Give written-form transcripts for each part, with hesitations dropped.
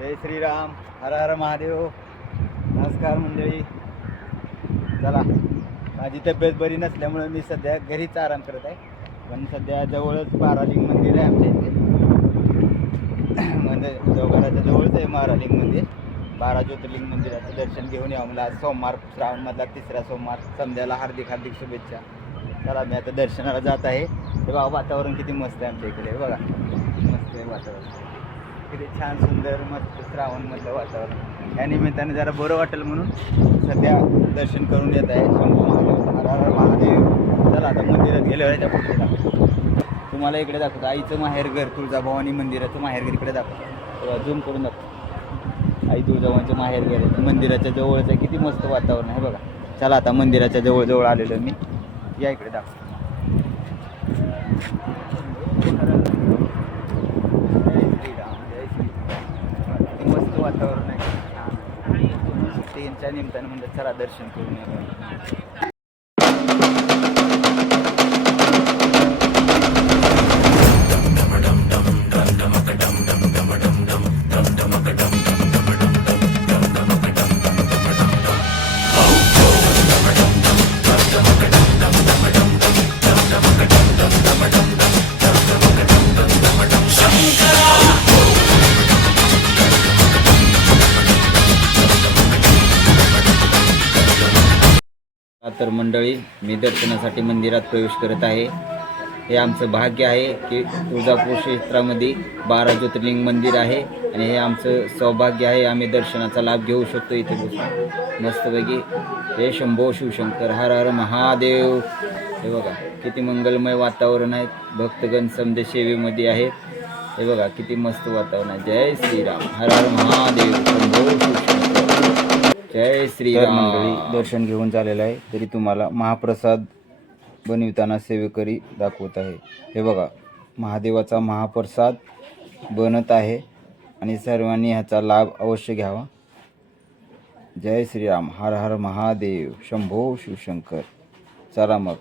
जय श्रीराम, हर हर महादेव. नमस्कार मंडळी. चला, माझी तब्येत बरी नसल्यामुळे मी सध्या घरीच आराम करत आहे. पण सध्या जवळच महारालिंग मंदिर आहे आमच्या इथे. म्हणजे देवघराच्या जवळच आहे महारालिंग मंदिर. 12 ज्योतिर्लिंग मंदिराचं दर्शन घेऊन यावं. मला आज सोमवार, श्रावणमधला 3रा सोमवार, समजायला हार्दिक हार्दिक शुभेच्छा. चला, मी आता दर्शनाला जात आहे. हे बघा, वातावरण किती मस्त आहे आमच्या इकडे. बघा मस्त आहे वातावरण, किती छान सुंदर मस्त श्रावणमधलं वातावरण. या निमित्ताने जरा बरं वाटेल म्हणून सध्या दर्शन करून येत आहे. शंभू महादेव, हर हर महादेव. चला, आता मंदिरात गेल्यावर त्या पुढे दाखवतो तुम्हाला. इकडे दाखवतो आईचं माहेरघर, तुळजाभवानी मंदिराचं माहेरघर इकडे दाखवतो. झूम करून दाखवतो. आई तुळजाभवानीचं माहेरघर आहे, मंदिराच्या जवळच आहे. किती मस्त वातावरण आहे बघा. चला, आता मंदिराच्या जवळ आलेलो मी. या इकडे दाखवतो. मस्त वातावरण आहे. त्यांच्या निमित्तानं म्हणजे चला दर्शन करून येऊ. तर मंडळी, मी दर्शनासाठी मंदिरात प्रवेश करत आहे. हे आमचं भाग्य आहे की तुळजापूर क्षेत्रामध्ये 12 ज्योतिर्लिंग मंदिर आहे आणि हे आमचं सौभाग्य आहे. आम्ही दर्शनाचा लाभ घेऊ शकतो इथे बसून मस्तपैकी. हे शंभो शिवशंकर, हर हर महादेव. हे बघा किती मंगलमय वातावरण आहे. भक्तगण समजे सेवेमध्ये आहेत. हे बघा किती मस्त वातावरण आहे. जय श्रीराम, हर हर महादेव, शंभो शिवशंकर, जय श्रीराम. मंडळी, दर्शन घेऊन झालेलं आहे. तरी तुम्हाला महाप्रसाद बनविताना सेवेकरी दाखवत आहे. हे बघा, महादेवाचा महाप्रसाद बनत आहे आणि सर्वांनी ह्याचा लाभ अवश्य घ्यावा. जय श्रीराम, हर हर महादेव, शंभो शिवशंकर. चला मग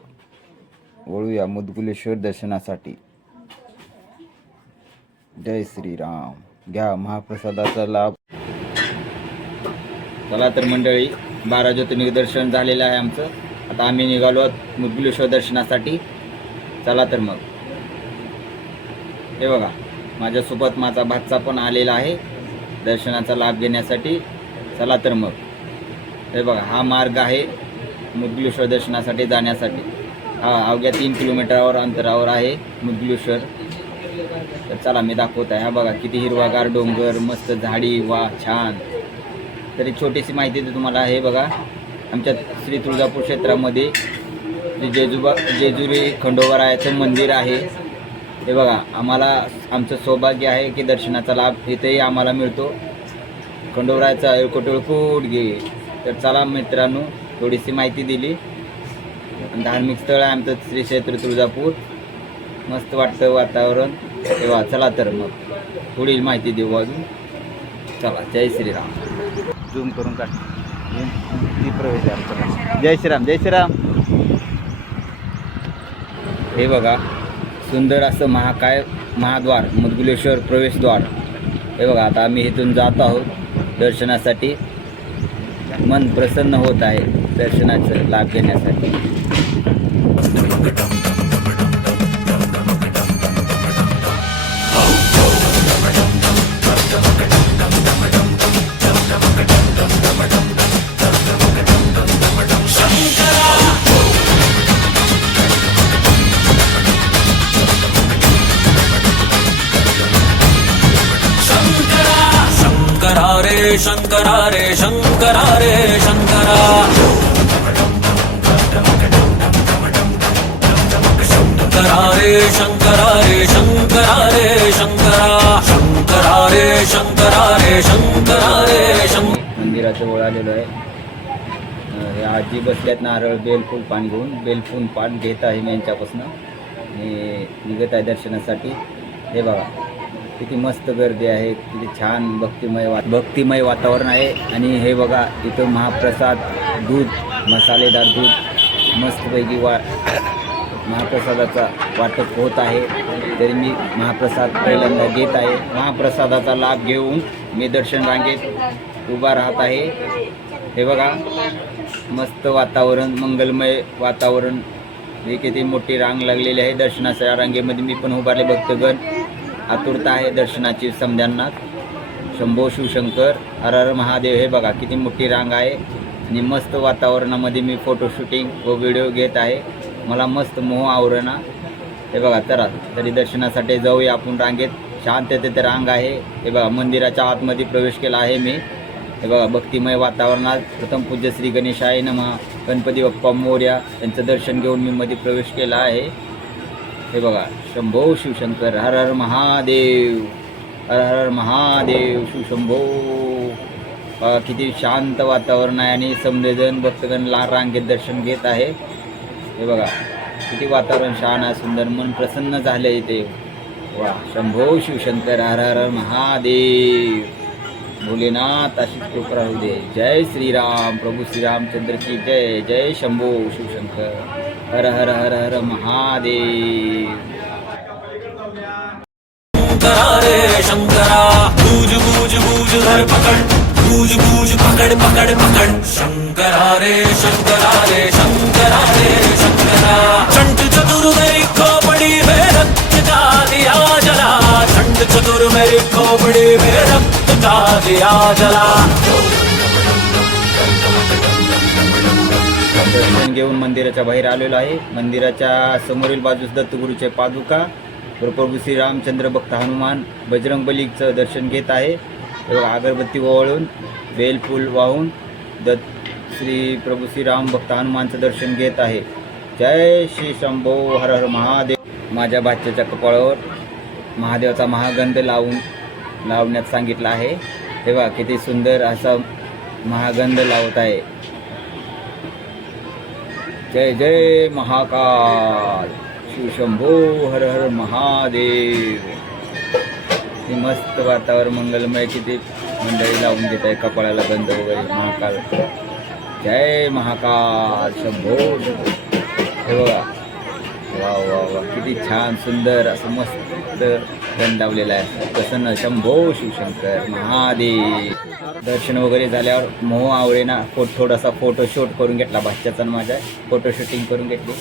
वळूया मुदगुलेश्वर दर्शनासाठी. जय श्रीराम. घ्या महाप्रसादाचा लाभ. चला तर मंडळी, 12 ज्योतिर्लिंग दर्शन झालेलं आहे आमचं. आता आम्ही निघालो आहोत मुदगुलेश्वर दर्शनासाठी. चला तर मग. हे बघा, माझ्यासोबत माझा भाचा पण आलेला आहे दर्शनाचा लाभ घेण्यासाठी. चला तर मग. हे बघा, हा मार्ग आहे मुदगुलेश्वर दर्शनासाठी जाण्यासाठी. हा अवघ्या 3 किलोमीटरवर अंतरावर आहे मुदगुलेश्वर. तर चला, मी दाखवत आहे. हा बघा किती हिरवागार डोंगर, मस्त झाडी, वा छान. तरी छोटीशी माहिती देतो तुम्हाला. हे बघा, आमच्या श्री तुळजापूर क्षेत्रामध्ये जेजुरी खंडोबारायाचं मंदिर आहे. हे बघा, आम्हाला आमचं सौभाग्य आहे की दर्शनाचा लाभ इथेही आम्हाला मिळतो. खंडोबारायाचा एळकोट घे. तर चला मित्रांनो, थोडीशी माहिती दिली. धार्मिक स्थळ आहे आमचं श्री क्षेत्र तुळजापूर. मस्त वाटतं वातावरण. तेव्हा चला तर मग पुढील माहिती देऊ अजून. चला, जय श्रीराम. झूम करून काढ. प्रवेश आहे. जय श्रीराम, जय श्रीराम. हे बघा, सुंदर असं महाकाय महाद्वार, मुदगुलेश्वर प्रवेशद्वार. हे बघा, आता आम्ही इथून जात आहोत दर्शनासाठी. मन प्रसन्न होत आहे दर्शनाचं लाभ घेण्यासाठी. शंकरा रे शंकरा रे शंकरा, शंकरा रे शंकरा रे शंकरा रे शंकरा, शंकरा रे शंकरा रे शंकरा रे शंकरा. मंदिराच्या जवळ आलेलो आहे. हे आजी बसल्यात नारळ बेलफूल पान घेऊन. बेलफूल पान घेत आहे मी यांच्यापासून आणि निघत आहे दर्शनासाठी. हे बघा किती मस्त गर्दी आहे. किती छान भक्तिमय वातावरण आहे. आणि हे बघा, इथं महाप्रसाद, दूध, मसालेदार दूध मस्तपैकी महाप्रसादाचा वाटप होत आहे. तरी मी महाप्रसाद पहिल्यांदा घेत आहे. महाप्रसादाचा लाभ घेऊन मी दर्शन रांगेत उभा राहत आहे. हे बघा, मस्त वातावरण, मंगलमय वातावरण. हे किती मोठी रांग लागलेली आहे. दर्शनाच्या रांगेमध्ये मी पण उभारले. भक्तगण आतुरता आहे दर्शनाची समध्यांना. शंभो शिवशंकर, हर हर महादेव. हे बघा किती मोठी रांग आहे आणि मस्त वातावरणामध्ये मी फोटो शूटिंग व व्हिडिओ घेत आहे. मला मस्त मोह आवरणा. हे बघा, तरी दर्शनासाठी जाऊया आपण रांगेत. शांततेत रांग आहे. हे बघा, मंदिराच्या आतमध्ये प्रवेश केला आहे मी. हे बघा, भक्तिमय वातावरणात प्रथम पूज्य श्री गणेशाय नमः, गणपती बाप्पा मोरया यांचं दर्शन घेऊन मी मध्ये प्रवेश केला आहे. हे बघा, शंभो शिवशंकर, हर हर महादेव, हर हर महादेव, शिवशंभो. किती शांत वातावरण आहे आणि समदेजन भक्तगण रांगेत दर्शन घेत आहे. हे बघा, किती वातावरण छान आहे, सुंदर, मन प्रसन्न झाले इथे. वा, शंभो शिवशंकर, हर हर महादेव. भोलेनाथ अशीच कृपा राहू दे. जय श्रीराम, प्रभू श्रीरामचंद्र की जय. जय शंभो शिवशंकर, हर हर हर हर महादेव. शंकरा रे शंकरा, गूंज गूंज गूंज धर पकड़, गूंज गूंज पकड़ पकड़ पकड़. शंकरा रे शंकरा रे शंकरा रे शंकरा. चंड चतुर मेरी खोपड़ी में रक्त का दिया जला, चंड चतुर मेरी खोपड़ी में रक्त का दिया जला. दर्शन घेऊन मंदिराच्या बाहेर आलेलो आहे. मंदिराच्या समोरील बाजूस दत्तगुरूचे पादुका, प्रभू श्री रामचंद्र, भक्त हनुमान, बजरंगबलीचं दर्शन घेत आहे. अगरबत्ती ओवाळून, बेलफूल वाहून श्री प्रभू श्री राम, भक्त हनुमानचं दर्शन घेत आहे. जय श्री शंभो, हर हर महादेव. माझ्या भाच्याच्या कपाळावर महादेवाचा महागंध लावण्यात सांगितलं आहे. तेव्हा किती सुंदर असा महागंध लावत आहे. जय जय महाकाल, शिवशंभो, हर हर महादेव. हे मस्त वातावरण, मंगलमय. किती मंडळी लावून घेत आहे कपाळाला गंध वगैरे. महाकाल, जय महाकाल, शंभो. हे बघा, वा वा वा, किती छान सुंदर असं मस्त गंध लावलेला आहे. प्रसन्न, शंभो शिवशंकर महादेव. दर्शन वगैरे झाल्यावर मोह आवडेना थोडासा फोटो शूट करून घेतला. भाच्याचा माझ्या फोटो शूटिंग करून घेतली.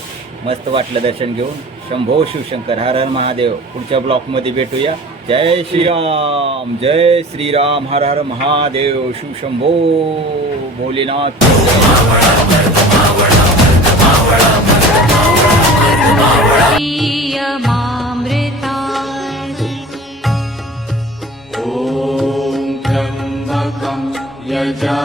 मस्त वाटलं दर्शन घेऊन. शंभो शिवशंकर, हर हर महादेव. पुढच्या ब्लॉकमध्ये भेटूया. जय श्रीराम, जय श्रीराम, हर हर महादेव, शिवशंभो, भोलेनाथ. ॐ त्र्यम्बकं यजा